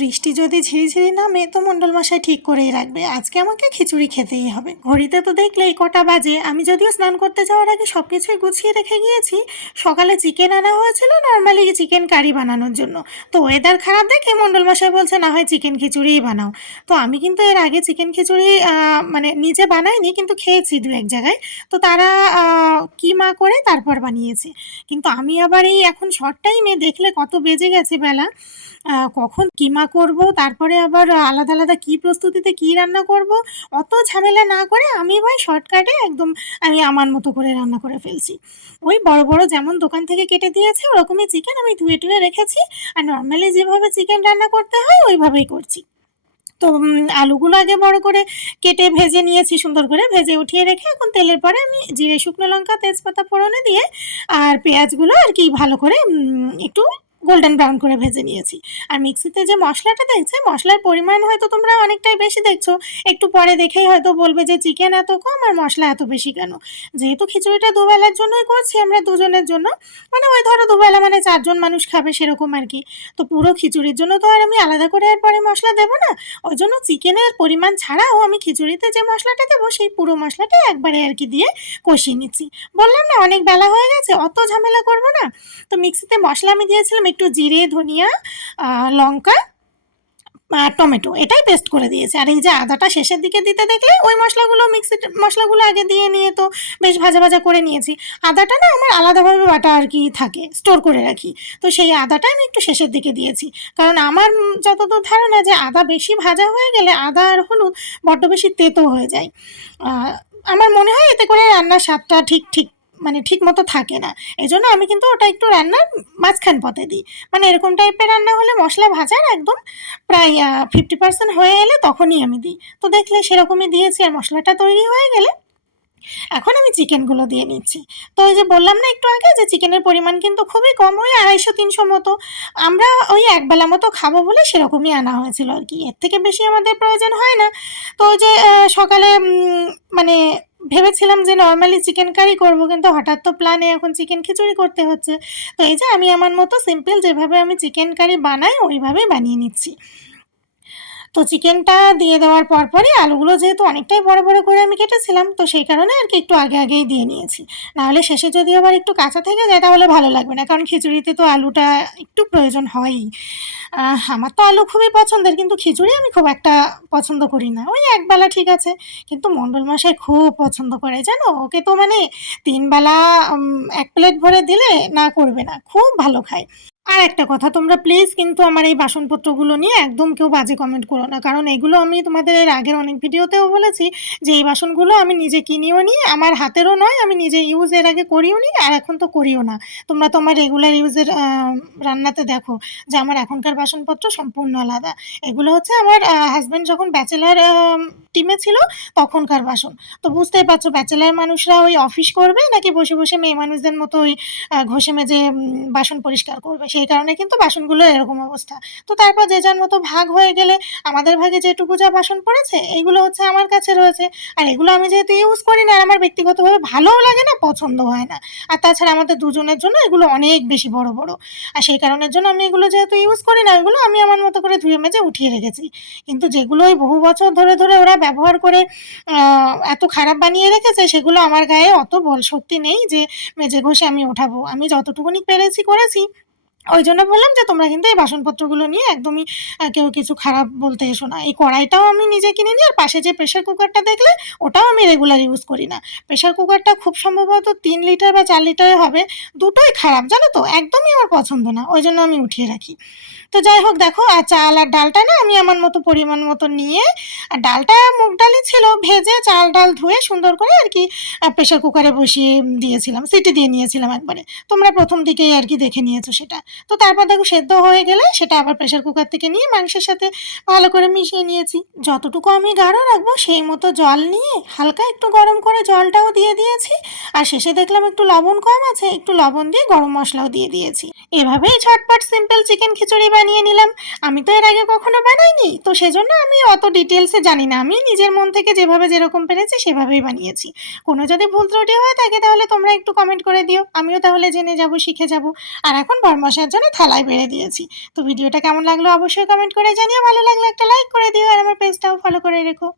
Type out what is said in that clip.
বৃষ্টি যদি ঝিরিঝিরি নামে তো মণ্ডলমশাই ঠিক করেই রাখবে, আজকে আমাকে খিচুড়ি খেতেই হবে। ঘড়িতে তো দেখলেই কটা বাজে। আমি যদিও স্নান করতে যাওয়ার আগে সব কিছুই গুছিয়ে রেখে গিয়েছি। সকালে চিকেন আনা হয়েছিল নর্মালি চিকেন কারি বানানোর জন্য। তো ওয়েদার খারাপ দেখে মণ্ডলমশাই বলছে না হয় চিকেন খিচুড়িই বানাও। তো আমি কিন্তু এর আগে চিকেন খিচুড়ি মানে নিজে বানাইনি, কিন্তু খেয়েছি দু এক জায়গায়। তো তারা কিমা করে তারপর বানিয়েছে। কিন্তু আমি আবার এই এখন শর্ট টাইমে দেখলে কত বেজে গেছে বেলা, কখন কিমা করব, তারপরে আবার আলাদা আলাদা কী প্রস্তুতিতে কী রান্না করব, অত ঝামেলা না করে আমি ভাই শর্টকাটে একদম আমি আমার মতো করে রান্না করে ফেলছি। ওই বড় বড় যেমন দোকান থেকে কেটে দিয়েছে ওরকমই চিকেন আমি ধুয়ে টুয়ে রেখেছি, আর নর্মালি যেভাবে চিকেন রান্না করতে হয় ওইভাবেই করছি। তো আলুগুলো আগে বড় করে কেটে ভেজে নিয়েছি, সুন্দর করে ভেজে উঠিয়ে রেখে এখন তেলের পরে আমি জিরে শুকনো লঙ্কা তেজপাতা ফোড়নে দিয়ে আর পেঁয়াজগুলো আর কি ভালো করে একটু গোল্ডেন ব্রাউন করে ভেজে নিয়েছি। আর মিক্সিতে যে মশলাটা দেখছে, মশলার পরিমাণ হয়তো তোমরা অনেকটাই বেশি দেখছো, একটু পরে দেখেই হয়তো বলবে যে চিকেন এত কম আর মশলা এত বেশি কেন। যেহেতু খিচুড়িটা দুবেলার জন্যই করছি আমরা দুজনের জন্য, মানে ওই ধরো দুবেলা মানে 4 জন মানুষ খাবে সেরকম আর কি। তো পুরো খিচুড়ির জন্য তো আর আমি আলাদা করে আর পরে মশলা দেবো না। ওই জন্য চিকেনের পরিমাণ ছাড়াও আমি খিচুড়িতে যে মশলাটা দেবো সেই পুরো মশলাটা একবারে আর কি দিয়ে কষিয়ে নিচ্ছি। বললাম না অনেক বেলা হয়ে গেছে, অত ঝামেলা করবো না। তো মিক্সিতে মশলা আমি দিয়েছিলাম একটু জিরে ধনিয়া লঙ্কা টমেটো, এটাই পেস্ট করে দিয়েছি। আর এই যে আদাটা শেষের দিকে দিতে দেখলে ওই মশলাগুলো মিক্সির মশলাগুলো আগে দিয়ে নিয়ে তো বেশ ভাজা ভাজা করে নিয়েছি। আদাটা না আমার আলাদাভাবে বাটা আর কি থাকে, স্টোর করে রাখি। তো সেই আদাটা আমি একটু শেষের দিকে দিয়েছি, কারণ আমার যতদূর ধারণা যে আদা বেশি ভাজা হয়ে গেলে আদা আর হলুদ বড্ড বেশি তেতো হয়ে যায়। আমার মনে হয় এতে করে রান্নার স্বাদটা ঠিক ঠিক মানে ঠিক মতো থাকে না। এই জন্য আমি কিন্তু ওটা একটু রান্নার মাঝখান পথে দিই। মানে এরকম টাইপের রান্না হলে মশলা ভাজার একদম প্রায় 50% হয়ে এলে তখনই আমি দিই। তো দেখলে সেরকমই দিয়েছি, আর মশলাটা তৈরি হয়ে গেলে এখন আমি চিকেনগুলো দিয়ে নিচ্ছি। তো ওই যে বললাম না একটু আগে যে চিকেনের পরিমাণ কিন্তু খুবই কম, ওই 250-300 মতো। আমরা ওই একবেলা মতো খাবো বলে সেরকমই আনা হয়েছিল আর কি, এর থেকে বেশি আমাদের প্রয়োজন হয় না। তো ওই যে সকালে মানে ভেবেছিলাম যে নর্মালি চিকেন কারি করব, কিন্তু হঠাৎ তো প্ল্যানে এখন চিকেন খিচুড়ি করতে হচ্ছে। তো এই যে আমি আমার মতো সিম্পল যেভাবে আমি চিকেন কারি বানাই ওইভাবেই বানিয়ে নিচ্ছি। তো চিকেনটা দিয়ে দেওয়ার পরপরই আলুগুলো যেহেতু অনেকটাই বড় বড় করে আমি কেটেছিলাম, তো সেই কারণে আর কি একটু আগে আগেই দিয়ে নিয়েছি। নাহলে শেষে যদি আবার একটু কাঁচা থেকে যায় তাহলে ভালো লাগবে না, কারণ খিচুড়িতে তো আলুটা একটু প্রয়োজন হয়ই। আমার তো আলু খুবই পছন্দের, কিন্তু খিচুড়ি আমি খুব একটা পছন্দ করি না, ওই একবেলা ঠিক আছে। কিন্তু মণ্ডলমশাই খুব পছন্দ করে জানো, ওকে তো মানে 3 বেলা 1 প্লেট ভরে দিলে না করবে না, খুব ভালো খায়। আর একটা কথা, তোমরা প্লিজ কিন্তু আমার এই বাসনপত্রগুলো নিয়ে একদম কেউ বাজে কমেন্ট করো না, কারণ এগুলো আমি তোমাদের এর আগের অনেক ভিডিওতেও বলেছি যে এই বাসনগুলো আমি নিজে কিনিও নি, আমার হাতেরও নয়, আমি নিজে ইউজ এর আগে করিও নি আর এখন তো করিও না। তোমরা তো আমার রেগুলার ইউজের রান্নাতে দেখো যে আমার এখনকার বাসনপত্র সম্পূর্ণ আলাদা। এগুলো হচ্ছে আমার হাজব্যান্ড যখন ব্যাচেলার টিমে ছিল তখনকার বাসন। তো বুঝতেই পারছো ব্যাচেলার মানুষরা ওই অফিস করবে নাকি বসে বসে মেয়ে মানুষদের মতো ওই ঘষে মেজে বাসন পরিষ্কার করবে, সেই কারণে কিন্তু বাসনগুলো এরকম অবস্থা। তো তারপর যে যার মতো ভাগ হয়ে গেলে আমাদের ভাগে যেটুকু যা বাসন পড়েছে এইগুলো হচ্ছে আমার কাছে রয়েছে। আর এগুলো আমি যেহেতু ইউজ করি না আর আমার ব্যক্তিগতভাবে ভালোও লাগে না, পছন্দ হয় না। আর তাছাড়া আমাদের দুজনের জন্য এগুলো অনেক বেশি বড় বড়, আর সেই কারণের জন্য আমি এগুলো যেহেতু ইউজ করি না এগুলো আমি আমার মতো করে ধুয়ে মেজে উঠিয়ে রেখেছি। কিন্তু যেগুলো ওই বহু বছর ধরে ধরে ওরা ব্যবহার করে এত খারাপ বানিয়ে রেখেছে সেগুলো আমার গায়ে অত বল শক্তি নেই যে মেজে ঘষে আমি ওঠাবো। আমি যতটুকুনি পেরেছি করেছি। ওই জন্য বললাম যে তোমরা কিন্তু এই বাসনপত্রগুলো নিয়ে একদমই কেউ কিছু খারাপ বলতে এসো না। এই কড়াইটাও আমি নিজে কিনে নিই, আর পাশে যে প্রেশার কুকারটা দেখলে ওটাও আমি রেগুলার ইউজ করি না। প্রেশার কুকারটা খুব সম্ভবত 3 লিটার বা 4 লিটারের হবে, দুটোই খারাপ জানো তো, একদমই আমার পছন্দ না, ওই জন্য আমি উঠিয়ে রাখি। তো যাই হোক দেখো, আর চাল আর ডালটা না আমি আমার মতো পরিমাণ মতো নিয়ে, আর ডালটা মুগ ডালই ছিল, ভেজে চাল ডাল ধুয়ে সুন্দর করে আর কি প্রেশার কুকারে বসিয়ে দিয়েছিলাম, সিটি দিয়ে নিয়েছিলাম একবারে। তোমরা প্রথম দিকেই আর কি দেখে নিয়েছো সেটা। তো তারপর দেখো সেদ্ধ হয়ে গেলে সেটা আবার প্রেশার কুকার থেকে নিয়ে মাংসের সাথে ভালো করে মিশিয়ে নিয়েছি। যতটুকু আমি গাঢ় রাখবো সেই মতো জল নিয়ে হালকা একটু গরম করে জলটাও দিয়ে দিয়েছি। আর শেষে দেখলাম একটু লবণ কম আছে, একটু লবণ দিয়ে গরম মশলাও দিয়ে দিয়েছি। এভাবেই ঝটপট সিম্পল চিকেন খিচুড়ি বানিয়ে নিলাম। আমি তো এর আগে কখনো বানাইনি, তো সেজন্য আমি অত ডিটেলসে জানি না। আমি নিজের মন থেকে যেভাবে যেরকম পেরেছি সেভাবেই বানিয়েছি। কোনো যদি ভুল ত্রুটি হয়ে থাকে তাহলে তোমরা একটু কমেন্ট করে দিও, আমিও তাহলে জেনে যাব, শিখে যাব। আর এখন বরমশাইয়ের জন্য থালায় বেড়ে দিয়েছি। তো ভিডিওটা কেমন লাগলো অবশ্যই কমেন্ট করে জানিও, ভালো লাগলে একটা লাইক করে দিও আর আমার পেজটাও ফলো করে রেখো।